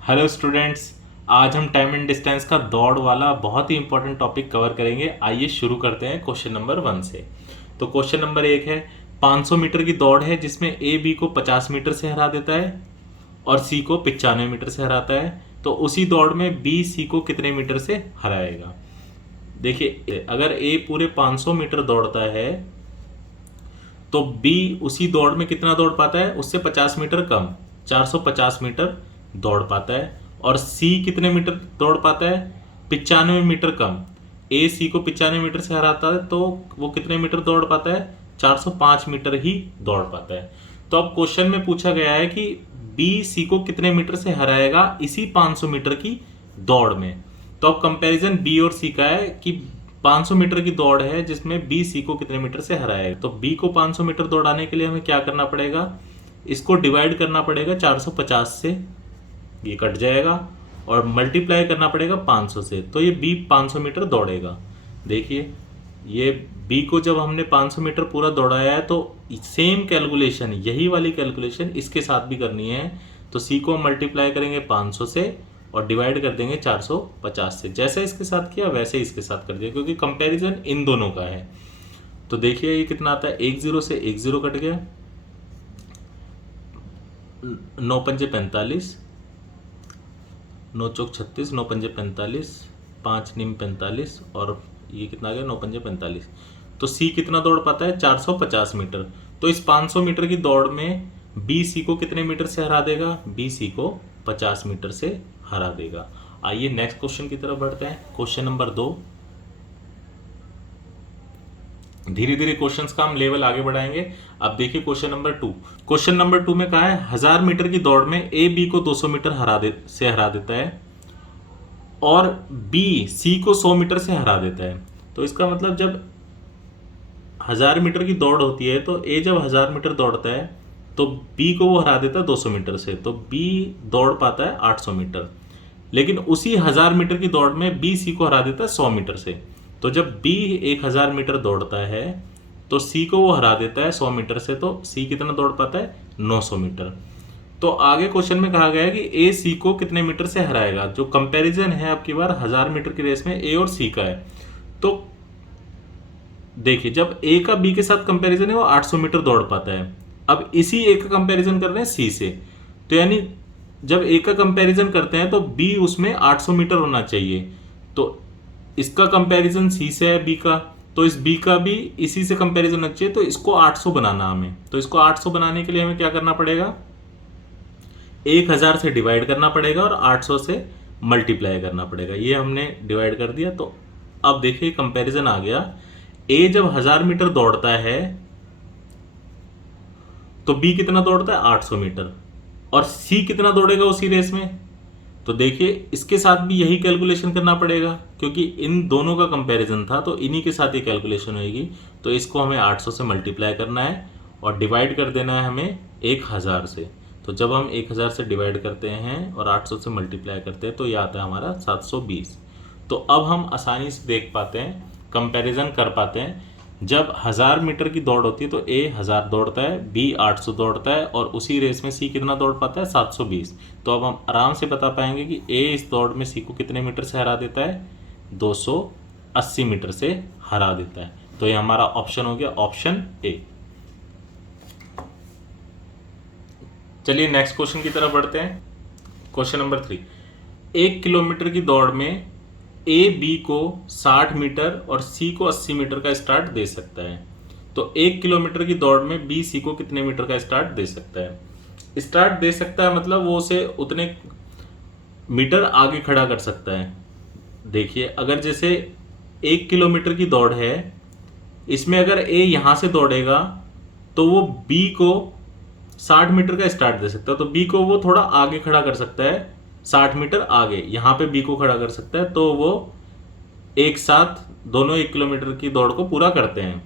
Hello students. आज हम time and distance का दौड़ वाला बहुत ही इंपॉर्टेंट टॉपिक कवर करेंगे। आइए शुरू करते हैं क्वेश्चन नंबर 1 से। तो क्वेश्चन नंबर 1 है, 500 मीटर की दौड़ है जिसमें ए बी को 50 मीटर से हरा देता है और सी को 95 मीटर से हराता है। तो उसी दौड़ में बी सी को कितने मीटर से हराएगा। देखिए, अगर ए पूरे 500 मीटर दौड़ता है तो बी उसी दौड़ में कितना दौड़ पाता है, उससे 50 मीटर कम, 450 मीटर दौड़ पाता है। और सी कितने मीटर दौड़ पाता है, 95 मीटर कम। ए सी को 95 मीटर से हराता है तो वो कितने मीटर दौड़ पाता है, 405 मीटर ही दौड़ पाता है। तो अब क्वेश्चन में पूछा गया है कि बी सी को कितने मीटर से हराएगा इसी 500 मीटर की दौड़ में। तो अब कंपैरिजन बी और सी का है कि 500 मीटर की दौड़ है जिसमें बी सी को कितने मीटर से हराएगा। तो बी को 500 मीटर दौड़ाने के लिए हमें क्या करना पड़ेगा, इसको डिवाइड करना पड़ेगा 450 से, ये कट जाएगा, और मल्टीप्लाई करना पड़ेगा 500 से। तो ये बी 500 मीटर दौड़ेगा। देखिए, ये बी को जब हमने 500 मीटर पूरा दौड़ाया है तो सेम कैलकुलेशन, यही वाली कैलकुलेशन इसके साथ भी करनी है। तो सी को मल्टीप्लाई करेंगे 500 से और डिवाइड कर देंगे 450 से। जैसे इसके साथ किया वैसे इसके साथ कर दिया, क्योंकि कंपैरिजन इन दोनों का है। तो देखिए ये कितना आता है, 1 0 से 1 0 कट गया, 9 पंजे 45, 9 चौक 36, 9 पंजे 45, 5 नीम 45, और ये कितना आ गया, 9 पंजे 45। तो सी कितना दौड़ पाता है, 450 मीटर। तो इस 500 मीटर की दौड़ में बी सी को कितने मीटर से हरा देगा, बी सी को 50 मीटर से हरा देगा। आइए नेक्स्ट क्वेश्चन की तरफ बढ़ते हैं। Question number 2। धीरे धीरे क्वेश्चंस का हम लेवल आगे बढ़ाएंगे। अब देखिए क्वेश्चन नंबर 2। क्वेश्चन नंबर 2 में कहा है 1000 मीटर की दौड़ में ए बी को 200 मीटर हरा देता है और बी सी को 100 मीटर से हरा देता है। तो इसका मतलब जब 1000 मीटर की दौड़ होती है तो ए जब 1000 मीटर दौड़ता है तो बी को वो हरा देता है 200 मीटर से। तो बी दौड़ पाता है 800 मीटर। लेकिन उसी 1000 मीटर की दौड़ में बी सी को हरा देता है 100 मीटर से। तो जब बी 1000 मीटर दौड़ता है तो सी को वो हरा देता है 100 मीटर से। तो सी कितना दौड़ पाता है, 900 मीटर। तो आगे क्वेश्चन में कहा गया है कि ए सी को कितने मीटर से हराएगा। जो कंपैरिजन है आपकी बार 1000 मीटर की रेस में ए और सी का है। तो देखिए, जब ए का बी के साथ कंपैरिजन है वो 800 मीटर दौड़ पाता है। अब इसी ए का कंपैरिजन कर रहे हैं सी से। तो यानी जब ए का कंपैरिजन करते हैं तो बी उसमें 800 मीटर होना चाहिए। तो इसका कंपैरिजन सी से है बी का, तो इस बी का भी इसी से कंपैरिजन होना चाहिए। तो इसको 800 बनाना हमें। तो इसको 800 बनाने के लिए हमें क्या करना पड़ेगा, 1000 से डिवाइड करना पड़ेगा और 800 से मल्टीप्लाई करना पड़ेगा। ये हमने डिवाइड कर दिया। तो अब देखिए कंपैरिजन आ गया। ए जब 1000 मीटर दौड़ता है तो बी कितना दौड़ता है, 800 मीटर। और सी कितना दौड़ेगा उसी रेस में। तो देखिए इसके साथ भी यही कैलकुलेशन करना पड़ेगा, क्योंकि इन दोनों का कंपैरिजन था तो इन्हीं के साथ ये कैलकुलेशन होगी। तो इसको हमें 800 से मल्टीप्लाई करना है और डिवाइड कर देना है हमें 1000 से। तो जब हम 1000 से डिवाइड करते हैं और 800 से मल्टीप्लाई करते हैं तो ये आता है हमारा 720। तो अब हम आसानी से देख पाते हैं, कंपैरिजन कर पाते हैं। जब 1000 मीटर की दौड़ होती है तो ए 1000 दौड़ता है, बी 800 दौड़ता है, और उसी रेस में सी कितना दौड़ पाता है, 720। तो अब हम आराम से बता पाएंगे कि ए इस दौड़ में सी को कितने मीटर से हरा देता है, 280 मीटर से हरा देता है। तो ये हमारा ऑप्शन हो गया, ऑप्शन ए। चलिए नेक्स्ट क्वेश्चन की तरफ बढ़ते हैं। Question number 3। 1 किलोमीटर की दौड़ में ए बी को 60 मीटर और सी को 80 मीटर का स्टार्ट दे सकता है। तो 1 किलोमीटर की दौड़ में बी सी को कितने मीटर का स्टार्ट दे सकता है। स्टार्ट दे सकता है मतलब वो उसे उतने मीटर आगे खड़ा कर सकता है। देखिए, अगर जैसे 1 किलोमीटर की दौड़ है, इसमें अगर ए यहां से दौड़ेगा तो वो बी को 60 मीटर का स्टार्ट दे सकता है। तो बी को वो थोड़ा आगे खड़ा कर सकता है, 60 मीटर आगे यहां पे बी को खड़ा कर सकता है। तो वो एक साथ दोनों 1 किलोमीटर की दौड़ को पूरा करते हैं,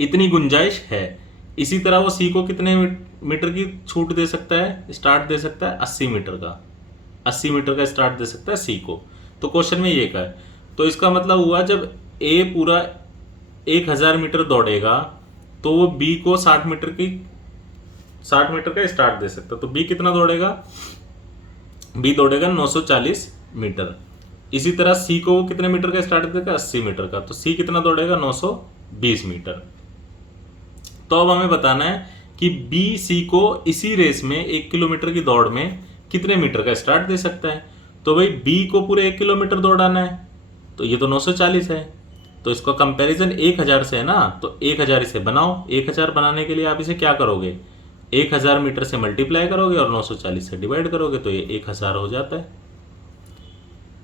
इतनी गुंजाइश है। इसी तरह वो सी को कितने मीटर की छूट दे सकता है, स्टार्ट दे सकता है 80 मीटर का, 80 मीटर का स्टार्ट दे सकता है सी को। तो क्वेश्चन में ये कहा है। तो इसका मतलब हुआ जब ए पूरा 1000 मीटर दौड़ेगा तो वो बी को 60 मीटर का स्टार्ट दे सकता है। तो बी कितना दौड़ेगा, बी दौड़ेगा 940 मीटर। इसी तरह सी को वो कितने मीटर का स्टार्ट देगा, 80 मीटर का, तो सी कितना दौड़ेगा, 920 मीटर। तो अब हमें बताना है कि बी सी को इसी रेस में 1 किलोमीटर की दौड़ में कितने मीटर का स्टार्ट दे सकता है। तो भाई बी को पूरे 1 किलोमीटर दौड़ाना है, तो ये तो 940 है, तो इसका कंपैरिजन 1000 से है ना, तो 1000 इसे बनाओ। 1000 बनाने के लिए आप इसे क्या करोगे, 1000 मीटर से मल्टीप्लाई करोगे और 940 से डिवाइड करोगे, तो ये 1000 हो जाता है।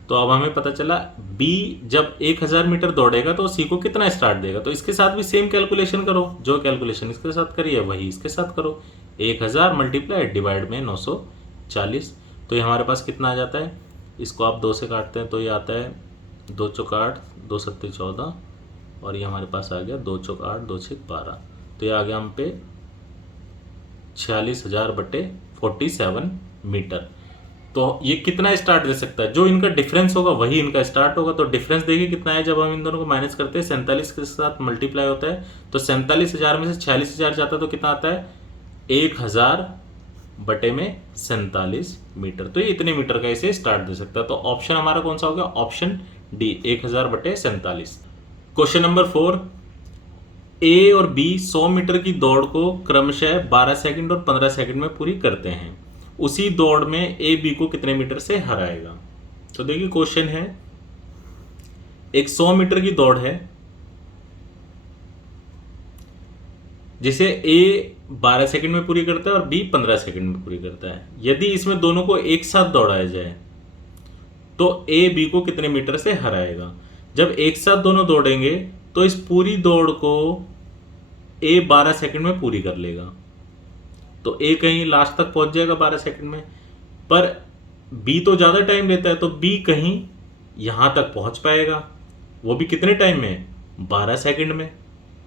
तो अब हमें पता चला B जब 1000 मीटर दौड़ेगा तो C को कितना स्टार्ट देगा। तो इसके साथ भी सेम कैलकुलेशन करो, जो कैलकुलेशन इसके साथ करी है वही इसके साथ करो। 1000 मल्टीप्लाई डिवाइड में 940, तो ये हमारे पास कितना आ जाता है। इसको आप 2 से काटते हैं तो ये आता है 2 चौक 8, 2 सत्ते 14, और ये हमारे पास आ गया 2 चौक 8, 2 छेक 12, तो ये आ गया हम पे 46,000/47 मीटर। तो ये कितना स्टार्ट दे सकता है, जो इनका डिफरेंस होगा वही इनका स्टार्ट होगा। तो डिफरेंस देखिए कितना है, जब हम इन दोनों को माइनस करते हैं 47 के साथ मल्टीप्लाई होता है, तो 47,000 में से 46,000 जाता है तो कितना आता है, 1000/47 मीटर। तो ये इतने मीटर का इसे स्टार्ट दे सकता है। तो ऑप्शन हमारा कौन सा हो गया, ऑप्शन डी, 1000/47। क्वेश्चन नंबर 4, ए और बी 100 मीटर की दौड़ को क्रमशः 12 सेकंड और 15 सेकंड में पूरी करते हैं। उसी दौड़ में ए बी को कितने मीटर से हराएगा। तो देखिए क्वेश्चन है, एक 100 मीटर की दौड़ है जिसे ए 12 सेकंड में पूरी करता है और बी 15 सेकंड में पूरी करता है। यदि इसमें दोनों को एक साथ दौड़ाया जाए तो ए बी को कितने मीटर से हराएगा। जब एक साथ दोनों दौड़ेंगे तो इस पूरी दौड़ को ए 12 सेकंड में पूरी कर लेगा, तो ए कहीं लास्ट तक पहुंच जाएगा 12 सेकंड में, पर बी तो ज़्यादा टाइम लेता है, तो बी कहीं यहाँ तक पहुंच पाएगा, वो भी कितने टाइम में, 12 सेकंड में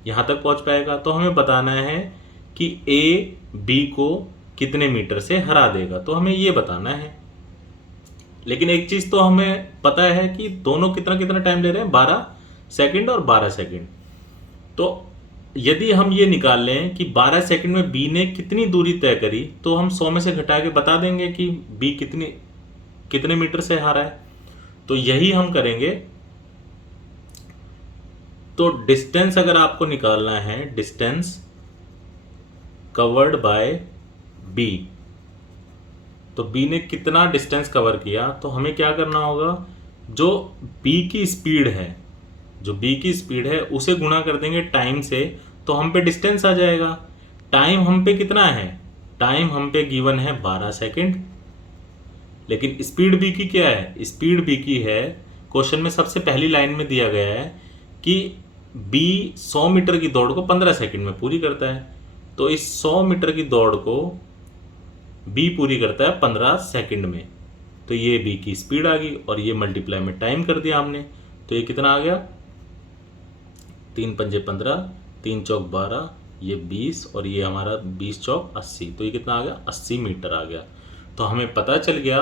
यहाँ तक पहुंच पाएगा। तो हमें बताना है कि ए बी को कितने मीटर से हरा देगा, तो हमें ये बताना है। लेकिन एक चीज़ तो हमें पता है कि दोनों कितना कितना टाइम ले रहे हैं, 12 सेकंड और 12 सेकंड। तो यदि हम ये निकाल लें कि 12 सेकंड में बी ने कितनी दूरी तय करी, तो हम 100 में से घटा के बता देंगे कि बी कितने मीटर से हारा है। तो यही हम करेंगे। तो डिस्टेंस अगर आपको निकालना है, डिस्टेंस कवर्ड बाय बी, तो बी ने कितना डिस्टेंस कवर किया, तो हमें क्या करना होगा, जो बी की स्पीड है, जो बी की स्पीड है उसे गुणा कर देंगे टाइम से, तो हम पे डिस्टेंस आ जाएगा। टाइम हम पे कितना है, टाइम हम पे गिवन है 12 सेकंड, लेकिन स्पीड बी की क्या है, स्पीड बी की है, क्वेश्चन में सबसे पहली लाइन में दिया गया है कि बी 100 मीटर की दौड़ को 15 सेकंड में पूरी करता है। तो इस 100 मीटर की दौड़ को बी पूरी करता है 15 सेकंड में, तो ये बी की स्पीड आ गई, और ये मल्टीप्लाई में टाइम कर दिया हमने, तो ये कितना आ गया, 3 पंजे 15, 3 चौक 12, ये 20, और ये हमारा 20 चौक 80, तो ये कितना आ गया, 80 मीटर आ गया। तो हमें पता चल गया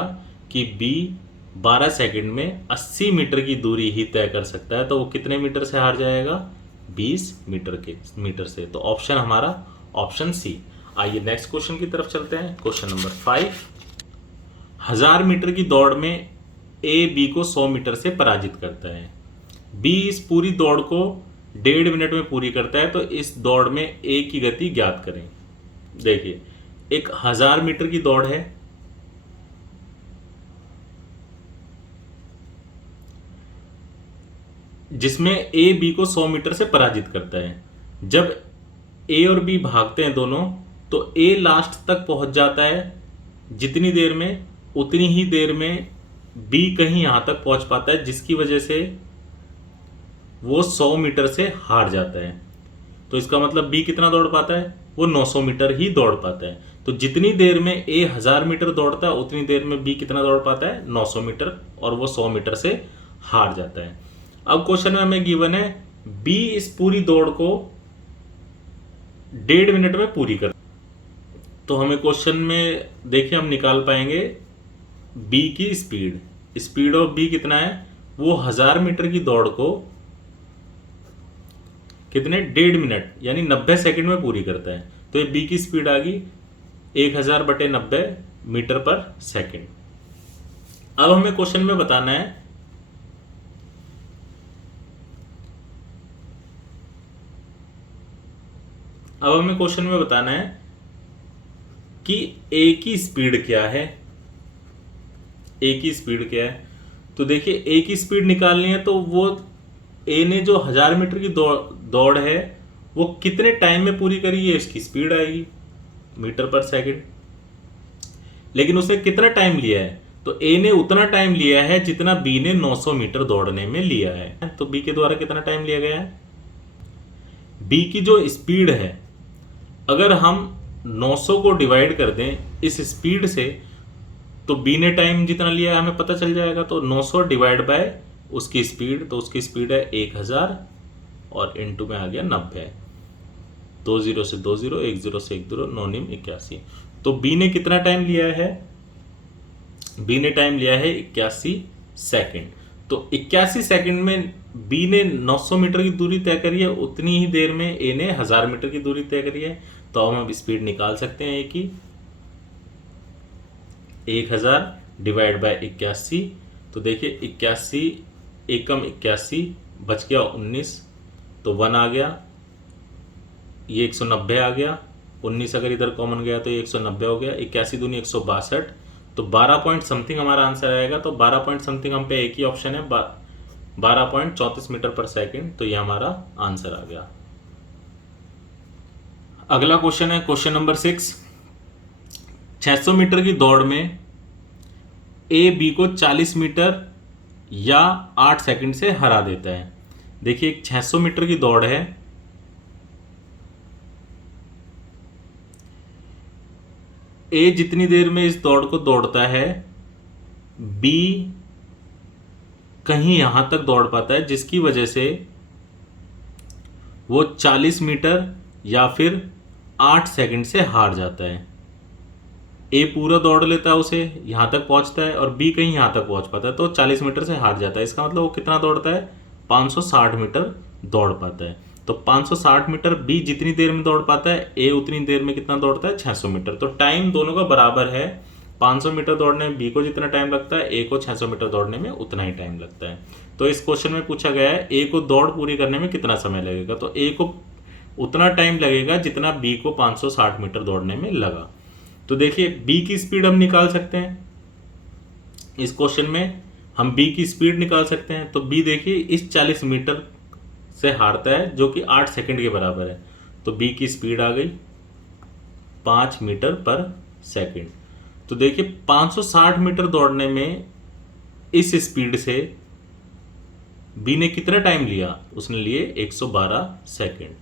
कि बी 12 सेकंड में 80 मीटर की दूरी ही तय कर सकता है, तो वो कितने मीटर से हार जाएगा, 20 मीटर से। तो ऑप्शन हमारा ऑप्शन सी। आइए नेक्स्ट क्वेश्चन की तरफ चलते हैं। क्वेश्चन नंबर 5, 1000 मीटर की दौड़ में ए बी को 100 मीटर से पराजित करता है। बी इस पूरी दौड़ को 1.5 मिनट में पूरी करता है, तो इस दौड़ में ए की गति ज्ञात करें। देखिए, एक 1000 मीटर की दौड़ है, जिसमें ए बी को 100 मीटर से पराजित करता है। जब ए और बी भागते हैं दोनों, तो ए लास्ट तक पहुंच जाता है जितनी देर में, उतनी ही देर में बी कहीं यहां तक पहुंच पाता है, जिसकी वजह से वो 100 मीटर से हार जाता है। तो इसका मतलब बी कितना दौड़ पाता है, वो 900 मीटर ही दौड़ पाता है। तो जितनी देर में ए 1000 मीटर दौड़ता है, उतनी देर में बी कितना दौड़ पाता है, 900 मीटर, और वो 100 मीटर से हार जाता है। अब क्वेश्चन में हमें गिवन है बी इस पूरी दौड़ को 1.5 मिनट में पूरी कर, तो हमें क्वेश्चन में देखिए हम निकाल पाएंगे बी की स्पीड ऑफ बी कितना है, वो 1000 मीटर की दौड़ को कितने, 1.5 मिनट यानी 90 सेकंड में पूरी करता है। तो ये बी की स्पीड आ गई 1000/90 मीटर पर सेकंड। अब हमें क्वेश्चन में बताना है कि ए की स्पीड क्या है। तो देखिए ए की स्पीड निकालनी है, तो वो ए ने जो 1000 मीटर की दौड़ है वो कितने टाइम में पूरी करी है, इसकी स्पीड आएगी मीटर पर सेकंड। लेकिन उसने कितना टाइम लिया है, तो ए ने उतना टाइम लिया है जितना बी ने 900 मीटर दौड़ने में लिया है। तो बी के द्वारा कितना टाइम लिया गया है, बी की जो स्पीड है, अगर हम 900 को डिवाइड कर दें इस स्पीड से, तो बी ने टाइम जितना लिया है हमें पता चल जाएगा। तो 900 डिवाइड बाय उसकी स्पीड, तो उसकी स्पीड है 1000 और इनटू में आ गया 90। 2 0 से 2 0, 1 0 से 1 0, 9 9 81। तो बी ने कितना टाइम लिया है, बी ने टाइम लिया है 81 सेकंड। तो 81 सेकंड में बी ने 900 मीटर की दूरी तय करी है, उतनी ही देर में ए ने 1000 मीटर की दूरी तय करी है। तो हम अब स्पीड निकाल सकते हैं ए की, 1000 डिवाइड बाय 81। तो देखिए 81 एकम 81 बच गया 19, तो 1 आ गया, ये 190 आ गया, 19 अगर इधर कॉमन गया तो ये 190 हो गया, 81 दूनी 162, तो 12 पॉइंट समथिंग हमारा आंसर आएगा। तो 12 पॉइंट समथिंग हम पे एक ही ऑप्शन है, 12.34 मीटर पर सेकंड, तो ये हमारा आंसर आ गया। अगला क्वेश्चन है क्वेश्चन नंबर 6। 600 मीटर की दौड़ में ए बी को 40 मीटर या 8 सेकंड से हरा देता है। देखिए 600 मीटर की दौड़ है, ए जितनी देर में इस दौड़ को दौड़ता है, बी कहीं यहां तक दौड़ पाता है, जिसकी वजह से वो 40 मीटर या फिर 8 सेकंड से हार जाता है। ए पूरा दौड़ लेता है, उसे यहां तक पहुंचता है, और बी कहीं यहां तक पहुंच पाता है, तो 40 मीटर से हार जाता है। इसका मतलब वो कितना दौड़ता है, 560 मीटर दौड़ पाता है। तो 560 मीटर बी जितनी देर में दौड़ पाता है, ए उतनी देर में कितना दौड़ता है, 600 मीटर। तो टाइम दोनों का बराबर है, 500 मीटर दौड़ने में बी को जितना टाइम लगता है, ए को 600 मीटर दौड़ने में उतना ही टाइम लगता है। तो इस क्वेश्चन में पूछा गया है ए को दौड़ पूरी करने में कितना समय लगेगा, तो ए को उतना टाइम लगेगा जितना बी को 560 मीटर दौड़ने में लगा। तो देखिए बी की स्पीड हम निकाल सकते हैं, इस क्वेश्चन में हम बी की स्पीड निकाल सकते हैं। तो बी देखिए इस 40 मीटर से हारता है, जो कि 8 सेकंड के बराबर है। तो बी की स्पीड आ गई 5 मीटर पर सेकंड। तो देखिए 560 मीटर दौड़ने में इस स्पीड से बी ने कितना टाइम लिया, उसने लिए 112 सेकंड।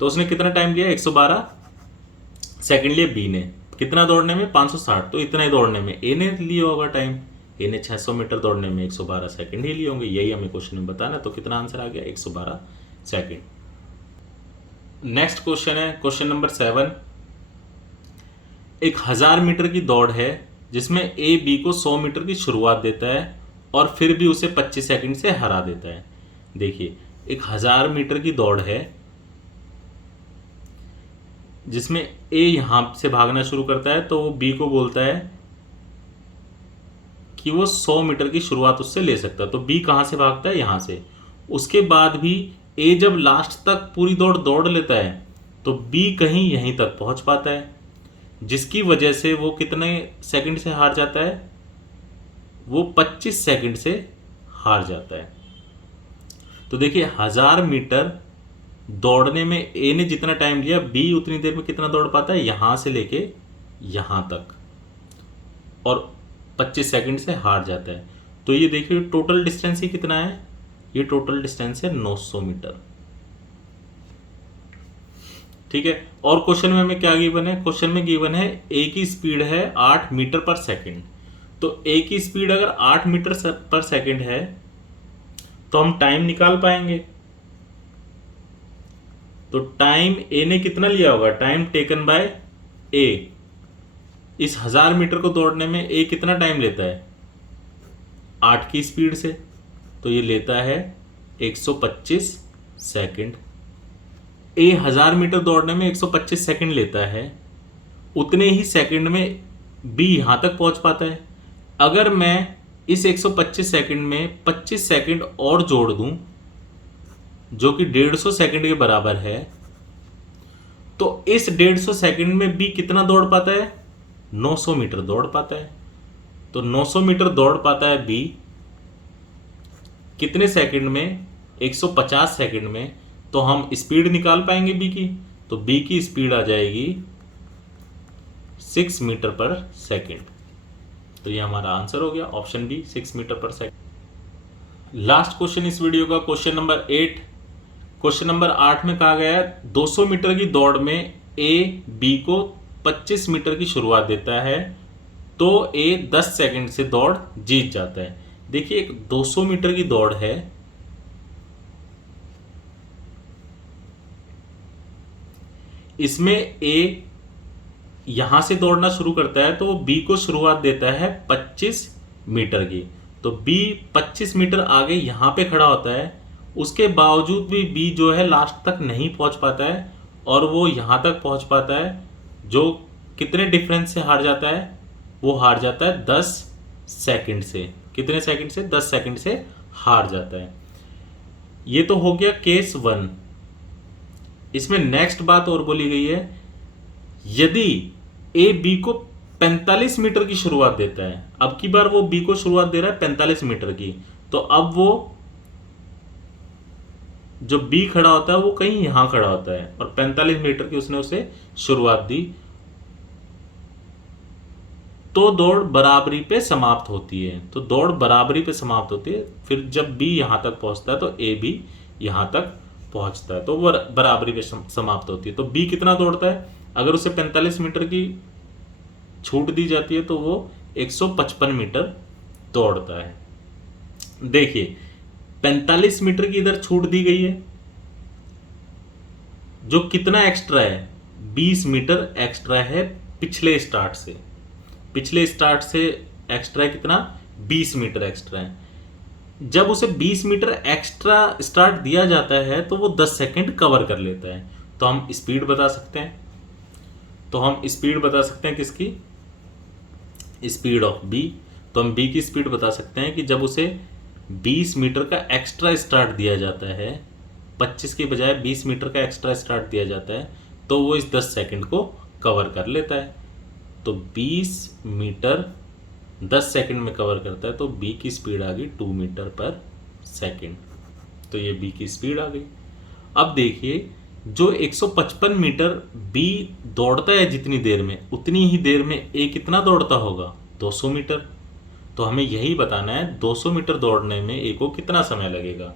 तो उसने कितना टाइम लिया, 112 सेकंड लिए बी ने, कितना दौड़ने में, 560। तो इतना ही दौड़ने में ए ने लिया होगा टाइम, ए ने 600 मीटर दौड़ने में 112 सेकंड ही लिए होंगे, यही हमें क्वेश्चन में बताना। तो कितना आंसर आ गया, 112 सेकंड। नेक्स्ट क्वेश्चन है क्वेश्चन नंबर 7। एक 1000 मीटर की दौड़ है जिसमें ए बी को 100 मीटर की शुरुआत देता है और फिर भी उसे 25 सेकंड से हरा देता है। देखिए एक 1000 मीटर की दौड़ है जिसमें ए यहां से भागना शुरू करता है, तो वो बी को बोलता है कि वो 100 मीटर की शुरुआत उससे ले सकता है। तो बी कहां से भागता है, यहां से। उसके बाद भी ए जब लास्ट तक पूरी दौड़ दौड़ लेता है तो बी कहीं यहीं तक पहुंच पाता है, जिसकी वजह से वो कितने सेकंड से हार जाता है, वो 25 सेकंड से हार जाता है। तो देखिए 1000 मीटर दौड़ने में ए ने जितना टाइम लिया, बी उतनी देर में कितना दौड़ पाता है, यहां से लेके यहां तक, और 25 सेकंड से हार जाता है। तो ये देखिए टोटल डिस्टेंस ही कितना है, ये टोटल डिस्टेंस है 900 मीटर। ठीक है। और क्वेश्चन में हमें क्या गिवन है, क्वेश्चन में गिवन है ए की स्पीड है 8 मीटर पर सेकंड। तो ए की स्पीड अगर 8 मीटर पर सेकंड है तो हम टाइम निकाल पाएंगे। तो टाइम ए ने कितना लिया होगा, टाइम टेकन बाय ए, इस 1000 मीटर को दौड़ने में ए कितना टाइम लेता है, 8 की स्पीड से, तो ये लेता है 125 सेकंड। ए 1000 मीटर दौड़ने में 125 सेकंड लेता है, उतने ही सेकंड में बी यहां तक पहुंच पाता है। अगर मैं इस 125 सेकंड में 25 सेकंड और जोड़ दूं जो कि 150 सेकंड के बराबर है, तो इस 150 सेकंड में बी कितना दौड़ पाता है? 900 मीटर दौड़ पाता है। तो 900 मीटर दौड़ पाता है बी कितने सेकंड में? 150 सेकंड में। तो हम स्पीड निकाल पाएंगे बी की, तो बी की स्पीड आ जाएगी 6 मीटर पर सेकंड। तो ये हमारा आंसर हो गया ऑप्शन बी, 6 मीटर पर सेकंड। लास्ट क्वेश्चन इस वीडियो का, क्वेश्चन नंबर 8। क्वेश्चन नंबर 8 में कहा गया है 200 मीटर की दौड़ में ए बी को 25 मीटर की शुरुआत देता है, तो ए 10 सेकंड से दौड़ जीत जाता है। देखिए, एक 200 मीटर की दौड़ है, इसमें ए यहां से दौड़ना शुरू करता है, तो वो बी को शुरुआत देता है 25 मीटर की। तो बी 25 मीटर आगे यहां पे खड़ा होता है, उसके बावजूद भी बी जो है लास्ट तक नहीं पहुंच पाता है, और वो यहां तक पहुंच पाता है, जो कितने डिफरेंस से हार जाता है? वो हार जाता है 10 सेकंड से। कितने सेकंड से? 10 सेकंड से हार जाता है। ये तो हो गया केस 1। इसमें नेक्स्ट बात और बोली गई है, यदि ए बी को 45 मीटर की शुरुआत देता है, अब की बार वो बी को शुरुआत दे रहा है 45 मीटर की, तो अब वो जो बी खड़ा होता है वो कहीं यहां खड़ा होता है, और 45 मीटर की उसने उसे शुरुआत दी, तो दौड़ बराबरी पे समाप्त होती है। तो दौड़ बराबरी पे समाप्त होती है। फिर जब बी यहां तक पहुंचता है तो ए भी यहां तक पहुंचता है, तो वो बराबरी पे समाप्त होती है। तो बी कितना दौड़ता है? अगर उसे 45 मीटर की छूट दी जाती है तो वो 155 मीटर दौड़ता है। देखिए, 45 मीटर की इधर छूट दी गई है, जो कितना एक्स्ट्रा है? 20 मीटर एक्स्ट्रा है पिछले स्टार्ट से। पिछले स्टार्ट से एक्स्ट्रा कितना? 20 मीटर एक्स्ट्रा है। जब उसे 20 मीटर एक्स्ट्रा स्टार्ट दिया जाता है तो वो 10 सेकंड कवर कर लेता है। तो हम स्पीड बता सकते हैं, किसकी? Speed of B. तो हम बी की स्पीड बता सकते हैं कि जब उसे 20 मीटर का एक्स्ट्रा स्टार्ट दिया जाता है, 25 के बजाय 20 मीटर का एक्स्ट्रा स्टार्ट दिया जाता है, तो वो इस 10 सेकंड को कवर कर लेता है। तो 20 मीटर 10 सेकंड में कवर करता है, तो बी की स्पीड आ गई 2 मीटर पर सेकंड। तो ये बी की स्पीड आ गई। अब देखिए, जो 155 मीटर बी दौड़ता है जितनी देर में, उतनी ही देर में ए कितना दौड़ता होगा? 200 मीटर। तो हमें यही बताना है 200 मीटर दौड़ने में ए को कितना समय लगेगा,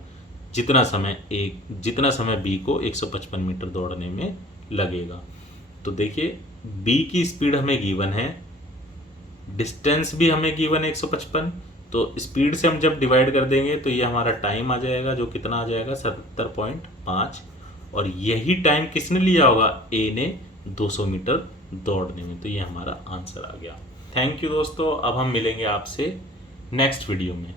जितना समय बी को 155 मीटर दौड़ने में लगेगा। तो देखिए, बी की स्पीड हमें गिवन है, डिस्टेंस भी हमें गिवन है 155, तो स्पीड से हम जब डिवाइड कर देंगे तो ये हमारा टाइम आ जाएगा, जो कितना आ जाएगा? 77.5। और यही टाइम किसने लिया होगा? ए ने 200 मीटर दौड़ने में। तो ये हमारा आंसर आ गया। थैंक यू दोस्तों। अब हम मिलेंगे आपसे नेक्स्ट वीडियो में।